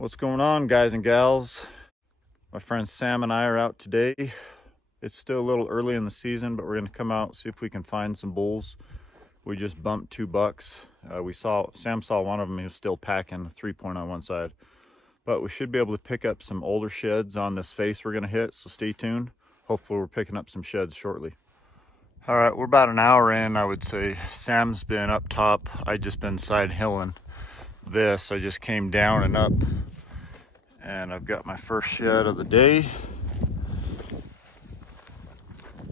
What's going on, guys and gals? My friend Sam and I are out today. It's still a little early in the season, but we're going to come out and see if we can find some bulls. We just bumped 2 bucks. Sam saw one of them. He was still packing a 3-point on one side, but we should be able to pick up some older sheds on this face we're going to hit, so stay tuned. Hopefully we're picking up some sheds shortly. All right, we're about an hour in, I would say. Sam's been up top. I just been side hilling this. I just came down and up, and I've got my first shed of the day.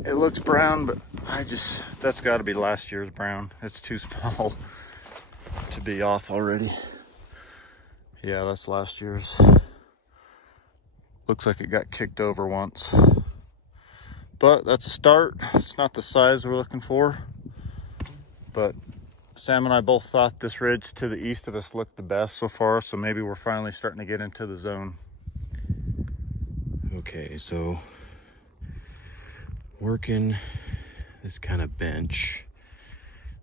It looks brown, but that's got to be last year's brown. It's too small to be off already. Yeah, that's last year's. Looks like it got kicked over once, but that's a start. It's not the size we're looking for, but Sam and I both thought this ridge to the east of us looked the best so far, so maybe we're finally starting to get into the zone. Okay, so working this kind of bench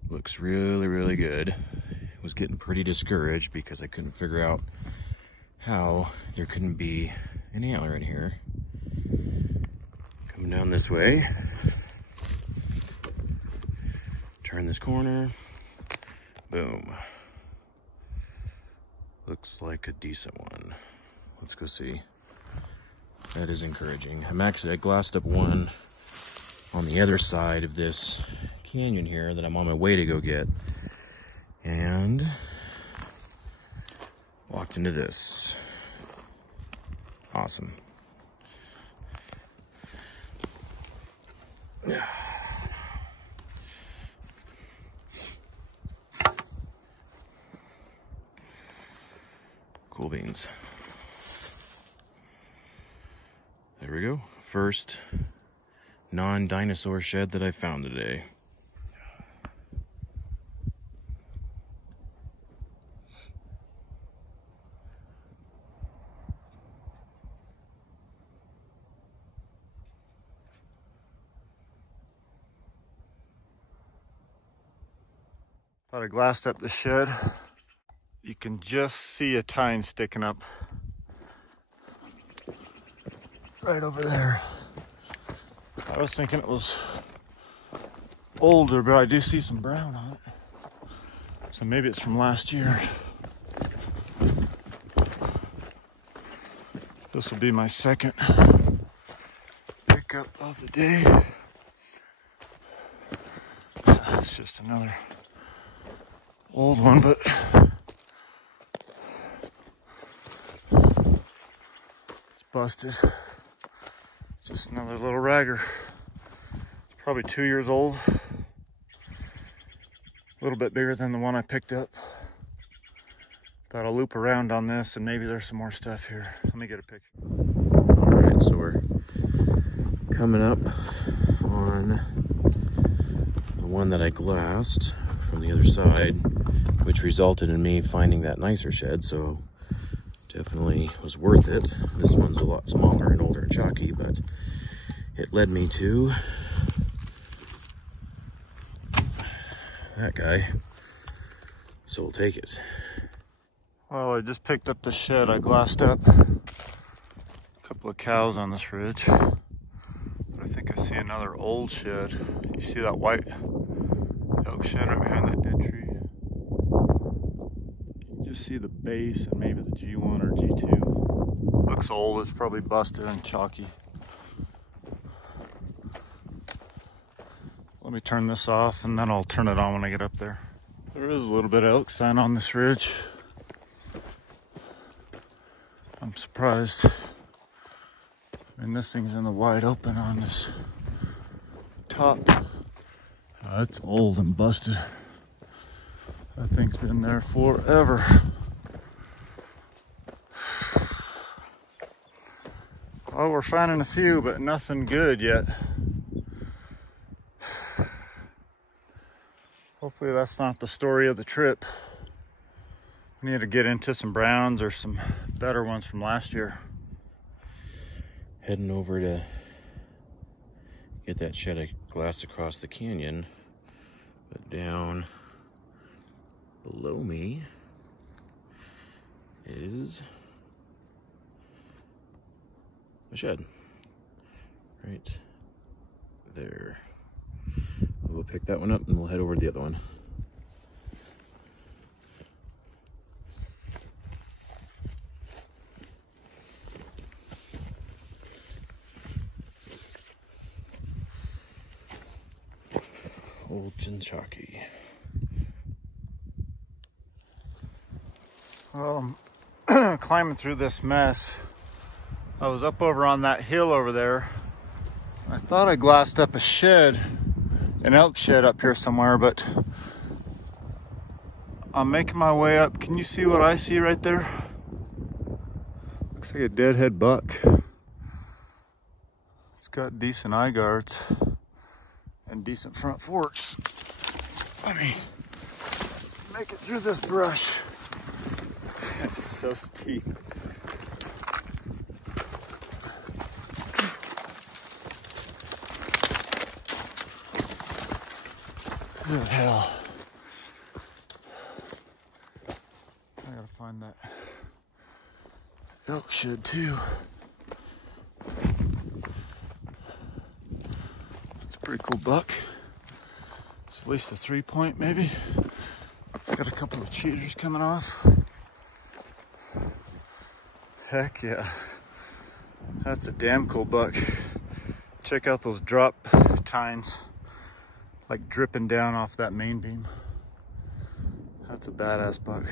looks really good. I was getting pretty discouraged because I couldn't figure out how there couldn't be an antler in here. Coming down this way, turn this corner, boom. Looks like a decent one. Let's go see. That is encouraging. I glassed up one on the other side of this canyon here that I'm on my way to go get, and walked into this. Awesome. Cool beans. There we go. First non-dinosaur shed that I found today. Thought I glassed up the shed. You can just see a tine sticking up right over there. I was thinking it was older, but I do see some brown on it. So maybe it's from last year. This will be my second pickup of the day. It's just another old one, but it's busted. Just another little ragger. It's probably 2 years old. A little bit bigger than the one I picked up. Thought I'll loop around on this and maybe there's some more stuff here. Let me get a picture. All right, so we're coming up on the one that I glassed from the other side, which resulted in me finding that nicer shed, so definitely was worth it. This one's a lot smaller and older and chalky, but it led me to that guy, so we'll take it. Well, I just picked up the shed I glassed up. A couple of cows on this ridge. But I think I see another old shed. You see that white elk shed right behind that dead tree? You just see the base and maybe the G1 or G2. Looks old, it's probably busted and chalky. Let me turn this off and then I'll turn it on when I get up there. There is a little bit of elk sign on this ridge. I'm surprised. I mean, this thing's in the wide open on this top. It's old and busted. That thing's been there forever. Well, we're finding a few, but nothing good yet. Hopefully that's not the story of the trip. We need to get into some browns or some better ones from last year. Heading over to get that shed I glassed across the canyon, but down below me is a shed. Right there. We'll pick that one up and we'll head over to the other one. Old Chinchaki. Well, I'm climbing through this mess. I was up over on that hill over there. I thought I glassed up a shed, an elk shed up here somewhere, but I'm making my way up. Can you see what I see right there? Looks like a deadhead buck. It's got decent eye guards and decent front forks. Let me make it through this brush. It's so steep. Good hell. I gotta find that elk shed too. It's a pretty cool buck. It's at least a 3-point maybe. It's got a couple of cheaters coming off. Heck yeah. That's a damn cool buck. Check out those drop tines, like dripping down off that main beam. That's a badass buck.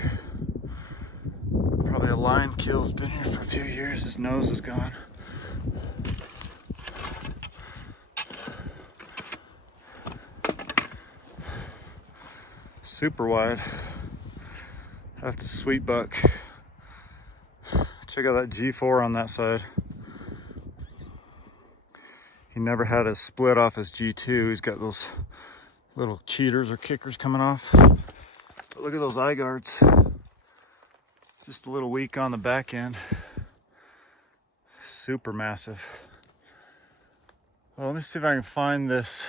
Probably a line kill. Has been here for a few years. His nose is gone. Super wide. That's a sweet buck. Check out that G4 on that side. He never had a split off his G2. He's got those little cheaters or kickers coming off. But look at those eye guards. Just a little weak on the back end. Super massive. Well, let me see if I can find this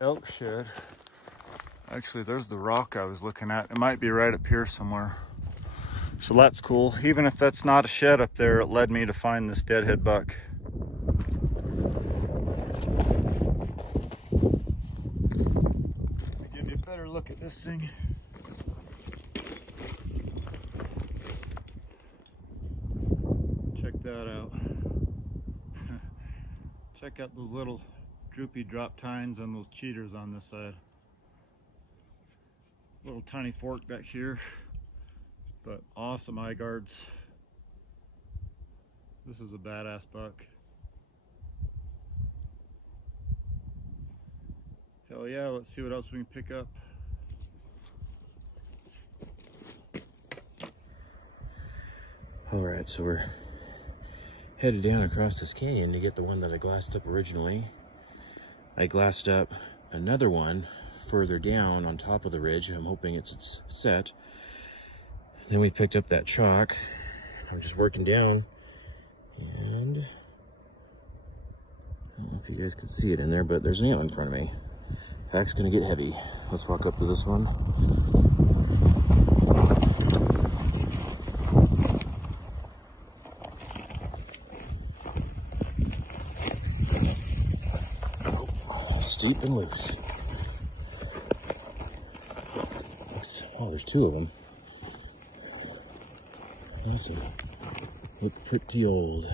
elk shed. Actually, there's the rock I was looking at. It might be right up here somewhere. So that's cool. Even if that's not a shed up there, it led me to find this deadhead buck. I'll give you a better look at this thing. Check that out. Check out those little droopy drop tines and those cheaters on this side. Little tiny fork back here, but awesome eye guards. This is a badass buck. Hell yeah, let's see what else we can pick up. All right, so we're headed down across this canyon to get the one that I glassed up originally. I glassed up another one further down on top of the ridge. I'm hoping it's set. Then we picked up that chalk. I'm just working down, and I don't know if you guys can see it in there, but there's an antler in front of me. Pack's gonna get heavy. Let's walk up to this one. Oh, steep and loose. Oh, there's two of them. Awesome. Look pretty old.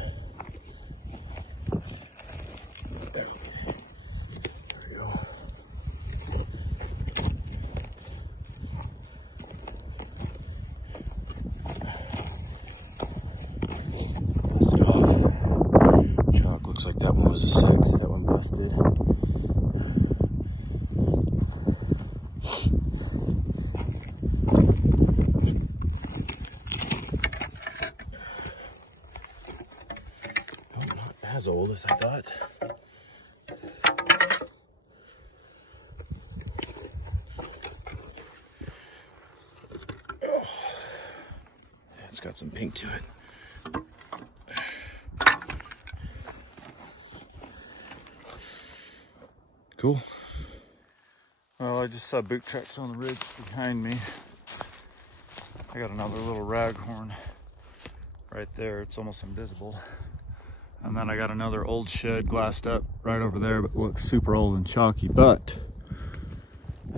There we go. Dust it off. Chalk looks like that one was a 6. That one busted. As old as I thought. Oh, it's got some pink to it. Cool. Well, I just saw boot tracks on the ridge behind me. I got another little raghorn right there. It's almost invisible. And then I got another old shed glassed up right over there, but looks super old and chalky. But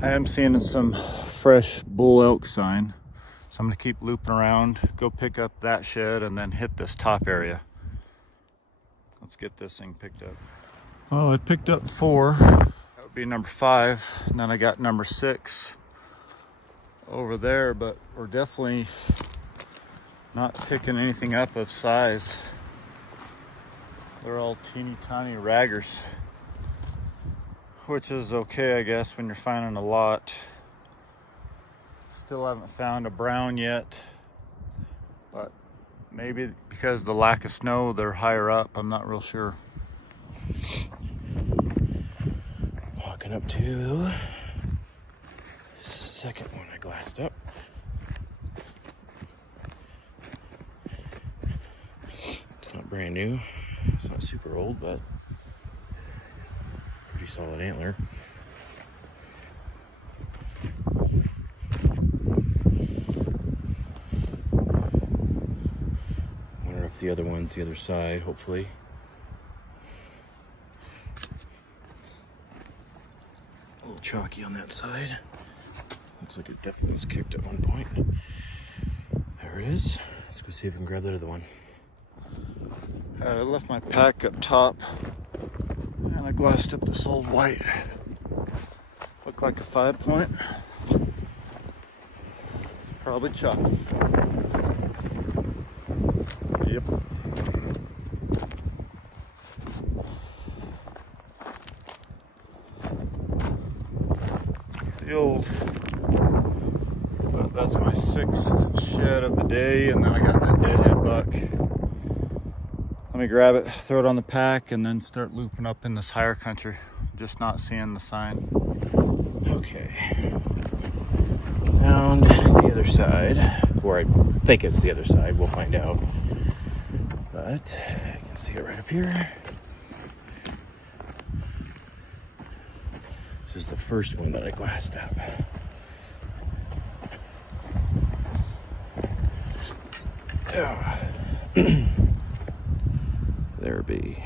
I am seeing some fresh bull elk sign. So I'm gonna keep looping around, go pick up that shed, and then hit this top area. Let's get this thing picked up. Well, I picked up 4. That would be number 5. And then I got number 6 over there, but we're definitely not picking anything up of size. They're all teeny tiny raggers, which is okay, I guess, when you're finding a lot. Still haven't found a brown yet, but maybe because of the lack of snow, they're higher up. I'm not real sure. Walking up to the second one I glassed up. It's not brand new. It's not super old, but pretty solid antler. Wonder if the other one's the other side, hopefully. A little chalky on that side. Looks like it definitely was kicked at one point. There it is. Let's go see if we can grab that other one. I left my pack up top and I glassed up this old white. Looked like a 5-point. Probably chalky. Yep. The old, but that's my 6th shed of the day, and then I got that deadhead buck. Let me grab it, throw it on the pack, and then start looping up in this higher country. Just not seeing the sign. Okay. Found the other side, or I think it's the other side. We'll find out. But I can see it right up here. This is the first one that I glassed up. There be.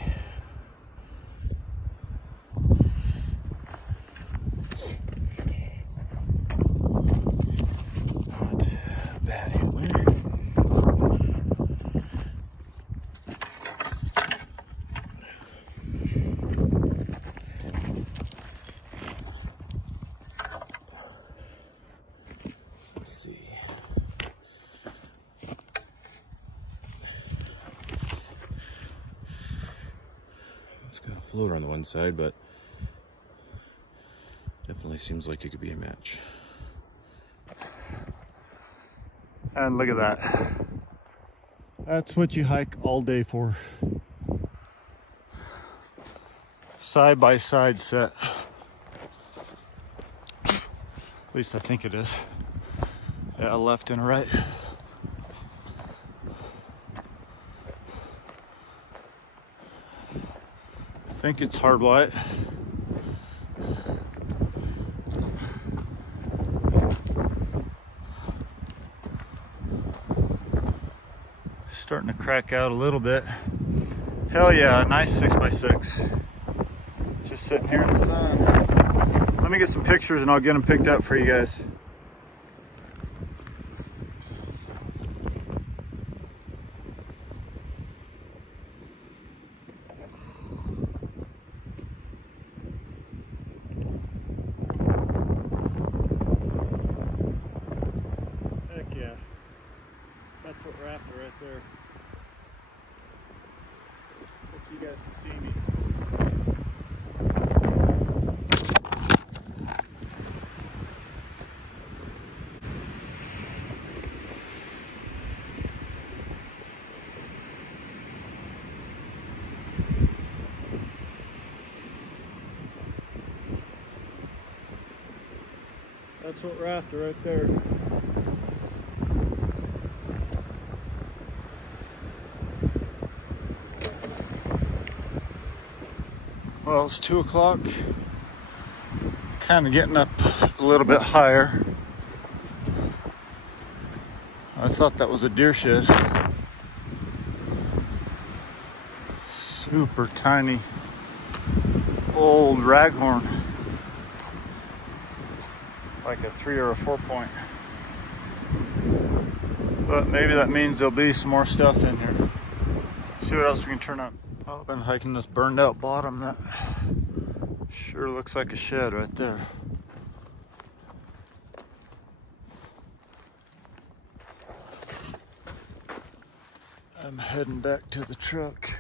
Not a bad antler. Let's see. It's got a floater on the one side, but definitely seems like it could be a match. And look at that. That's what you hike all day for. Side by side set. At least I think it is. Yeah, left and right. I think it's hard white. Starting to crack out a little bit. Hell yeah, nice 6x6. Just sitting here in the sun. Let me get some pictures and I'll get them picked up for you guys. Heck yeah. That's what we're after right there. Hope you guys can see me. That's what we're after right there. Well, it's 2 o'clock. Kind of getting up a little bit higher. I thought that was a deer shed. Super tiny old raghorn, like a 3 or a 4 point. But maybe that means there'll be some more stuff in here. Let's see what else we can turn up. Oh, I've been hiking this burned out bottom that sure looks like a shed right there. I'm heading back to the truck.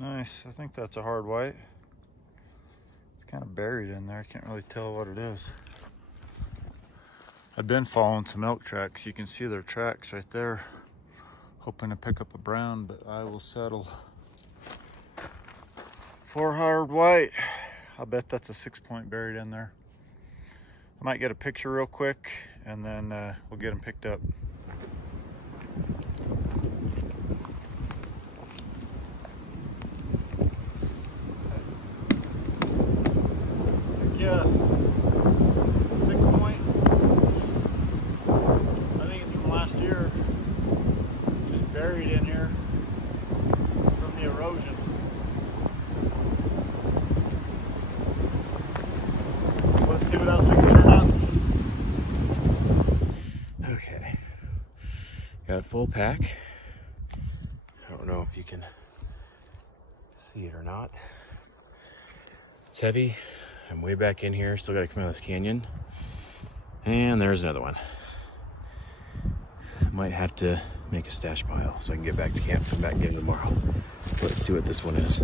Nice, I think that's a hard white. It's kind of buried in there, I can't really tell what it is. I've been following some elk tracks. You can see their tracks right there. Hoping to pick up a brown, but I will settle for hard white. I'll bet that's a 6 point buried in there. I might get a picture real quick and then we'll get them picked up. Yeah, 6 point. I think it's from last year. Just buried in here from the erosion. Let's see what else we can turn up. Okay, got full pack. I don't know if you can see it or not. It's heavy. I'm way back in here, still gotta come out of this canyon. And there's another one. Might have to make a stash pile so I can get back to camp, come back and get it tomorrow. Let's see what this one is.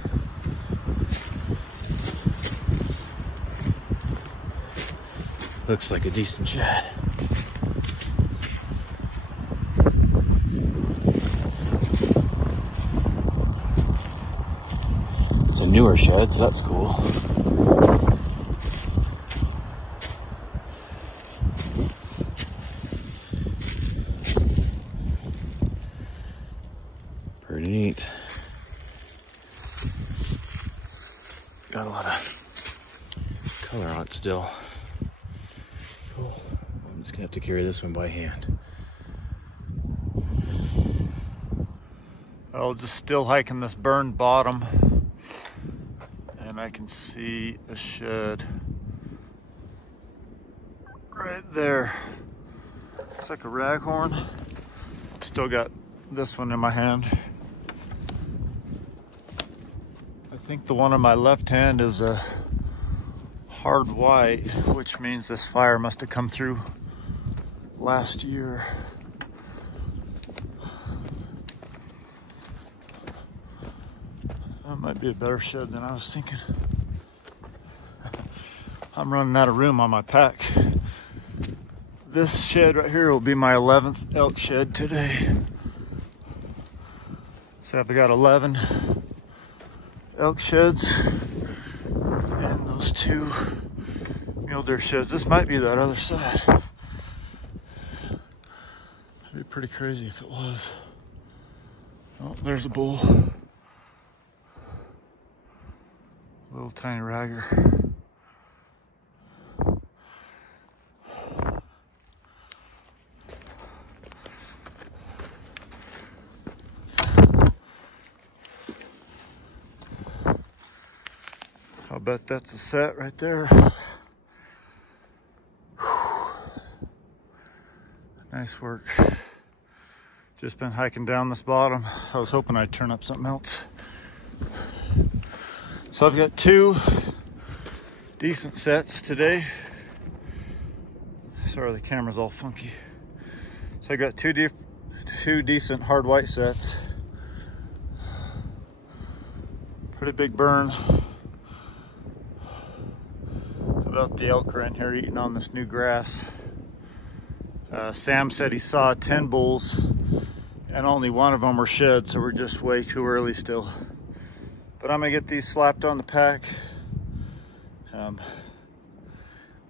Looks like a decent shed. It's a newer shed, so that's cool. Pretty neat. Got a lot of color on it still. Cool. I'm just gonna have to carry this one by hand. I'll just still hiking this burned bottom, and I can see a shed right there. Looks like a raghorn. Still got this one in my hand. I think the one on my left hand is a hard white, which means this fire must have come through last year. That might be a better shed than I was thinking. I'm running out of room on my pack. This shed right here will be my 11th elk shed today. So I've got 11 elk sheds and those 2 mule deer sheds. This might be that other side. That'd be pretty crazy if it was. Oh, there's a bull. Little tiny ragger. I'll bet that's a set right there. Whew. Nice work. Just been hiking down this bottom. I was hoping I'd turn up something else. So I've got 2 decent sets today. Sorry, the camera's all funky. So I got 2 decent hard white sets. Pretty big burn. About the elk are in here eating on this new grass. Sam said he saw 10 bulls and only one of them were shed, so we're just way too early still. But I'm gonna get these slapped on the pack.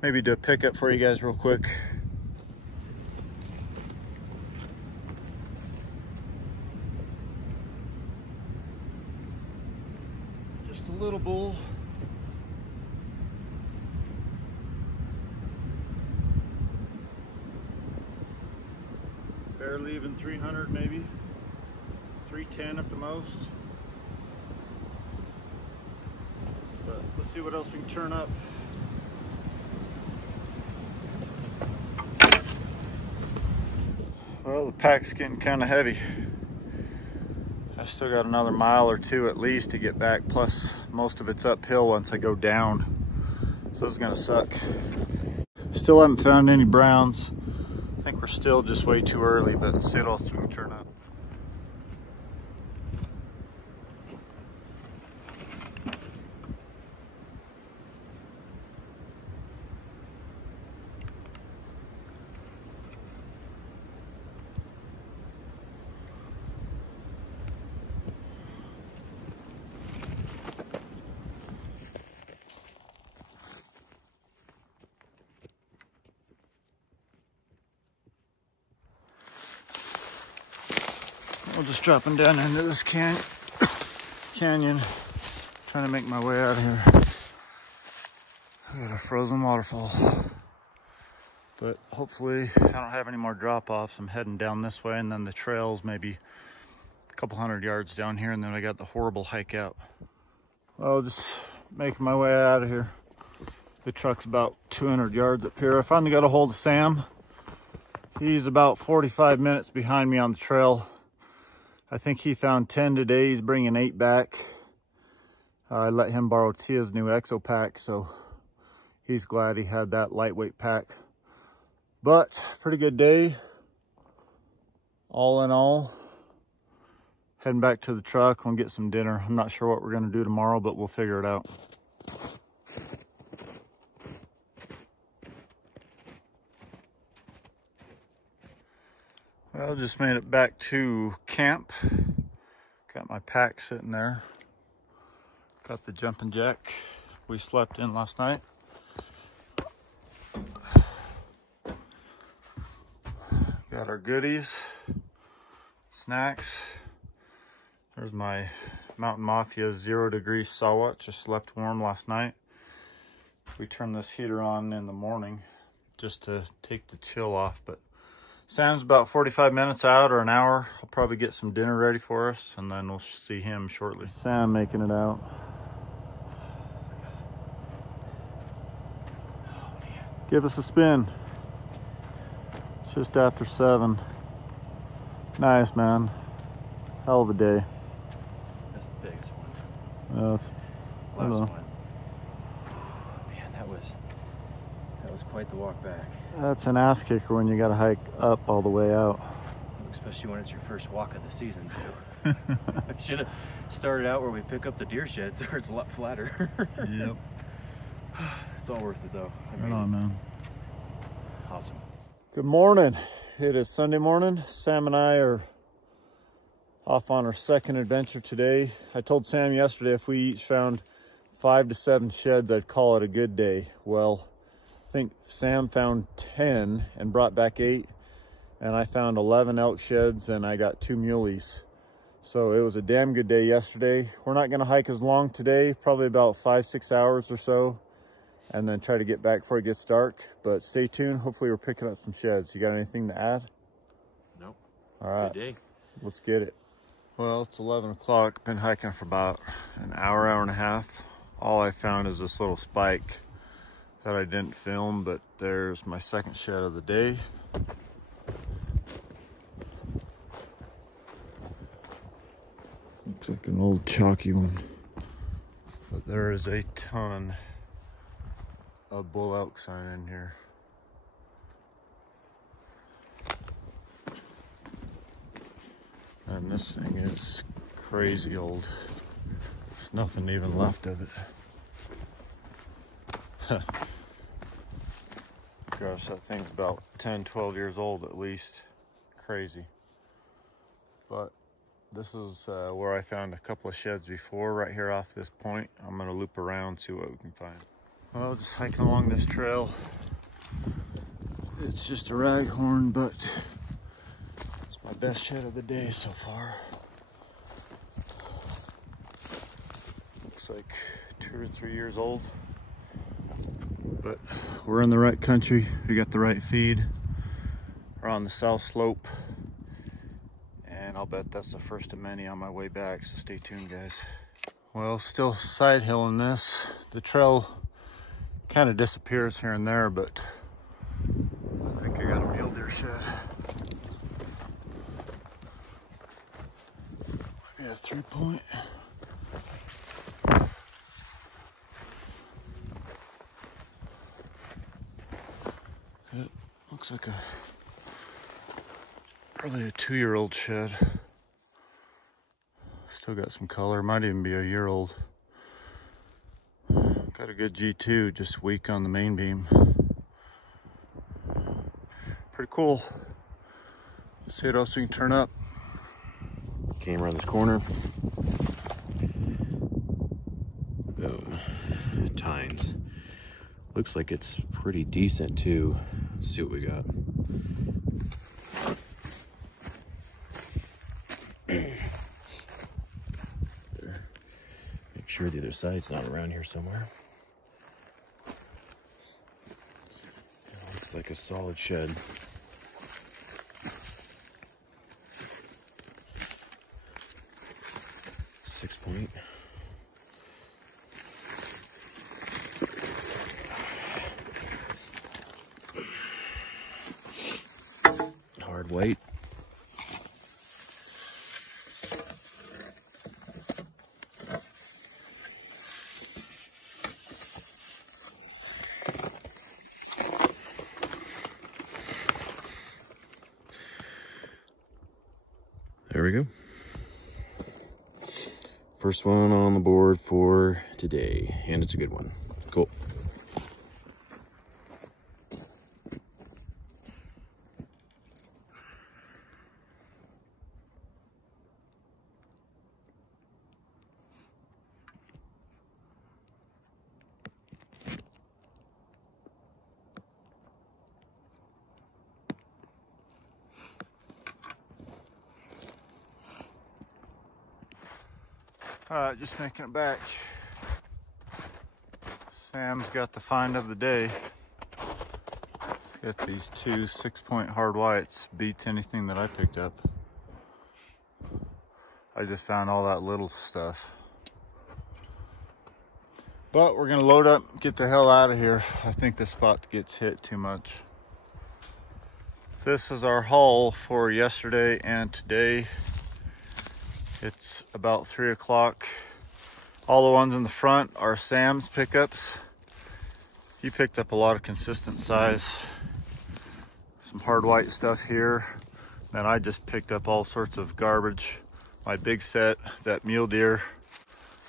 Maybe do a pickup for you guys real quick. Just a little bull. Barely even 300, maybe 310 at the most. But let's see what else we can turn up. Well, the pack's getting kind of heavy. I still got another mile or two at least to get back, plus most of it's uphill once I go down. So this is gonna suck. Still haven't found any browns. I think we're still just way too early, but let's see what else we can turn up. I'm just dropping down into this canyon, trying to make my way out of here. I got a frozen waterfall, but hopefully I don't have any more drop-offs. I'm heading down this way, and then the trail's maybe a couple hundred yards down here, and then I got the horrible hike out. Well, just making my way out of here. The truck's about 200 yards up here. I finally got a hold of Sam. He's about 45 minutes behind me on the trail. I think he found 10 today. He's bringing 8 back. I let him borrow Tia's new Exo pack, so he's glad he had that lightweight pack. But pretty good day, all in all. Heading back to the truck and get some dinner. I'm not sure what we're gonna do tomorrow, but we'll figure it out. Well, just made it back to camp. Got my pack sitting there. Got the jumping jack we slept in last night. Got our goodies, snacks. There's my Mountain Mafia 0 degrees SAWATCH. I slept warm last night. We turned this heater on in the morning just to take the chill off, but Sam's about 45 minutes out, or an hour. I'll probably get some dinner ready for us, and then we'll see him shortly. Sam making it out. Oh, man. Give us a spin. It's just after 7. Nice, man. Hell of a day. That's the biggest one. That's Last one. Man, that was quite the walk back. That's an ass kicker when you got to hike up all the way out. Especially when it's your first walk of the season, too. I should have started out where we pick up the deer sheds, or it's a lot flatter. Yep. It's all worth it, though. Right on, man. Awesome. Good morning. It is Sunday morning. Sam and I are off on our second adventure today. I told Sam yesterday if we each found 5 to 7 sheds, I'd call it a good day. Well, I think Sam found 10 and brought back 8, and I found 11 elk sheds, and I got 2 muleys. So it was a damn good day yesterday. We're not gonna hike as long today, probably about 5-6 hours or so, and then try to get back before it gets dark. But stay tuned. Hopefully we're picking up some sheds. You got anything to add? Nope. All right. Good day. Let's get it. Well, it's 11 o'clock. Been hiking for about an hour, hour and a half. All I found is this little spike that I didn't film, but there's my second shed of the day. Looks like an old chalky one. But there is a ton of bull elk sign in here. And this thing is crazy old. There's nothing even left of it. Gosh, that thing's about 10, 12 years old at least. Crazy. But this is where I found a couple of sheds before, right here off this point. I'm gonna loop around, see what we can find. Well, just hiking along this trail. It's just a raghorn, but it's my best shed of the day so far. Looks like 2 or 3 years old. But we're in the right country. We got the right feed. We're on the south slope. I'll bet that's the first of many on my way back, so stay tuned, guys. Well, still side hilling this. The trail kind of disappears here and there, but I think I got a mule deer shed. Yeah, 3-point. It looks like probably a 2-year-old shed. Still got some color, might even be a year old. Got a good G2, just weak on the main beam. Pretty cool. Let's see what else we can turn up. Came around this corner. Boom. Tines. Looks like it's pretty decent too. Let's see what we got. Make sure the other side's not around here somewhere. Looks like a solid shed. Point. Hard white. There we go. First one on the board for today, and it's a good one. Cool. Alright, just making it back. Sam's got the find of the day. Got these 2 6-point hard whites. Beats anything that I picked up. I just found all that little stuff. But we're gonna load up, get the hell out of here. I think this spot gets hit too much. This is our haul for yesterday and today. It's about 3 o'clock. All the ones in the front are Sam's pickups. He picked up a lot of consistent size. Some hard white stuff here. Then I just picked up all sorts of garbage. My big set, that mule deer.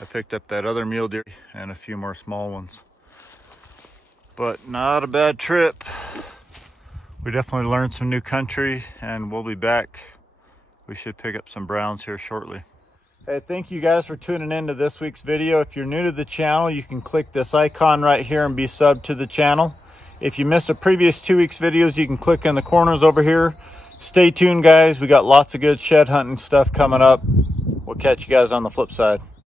I picked up that other mule deer and a few more small ones. But not a bad trip. We definitely learned some new country and we'll be back. We should pick up some browns here shortly. Hey, thank you guys for tuning in to this week's video. If you're new to the channel, you can click this icon right here and be subbed to the channel. If you missed the previous 2 weeks' videos, you can click in the corners over here. Stay tuned, guys. We got lots of good shed hunting stuff coming up. We'll catch you guys on the flip side.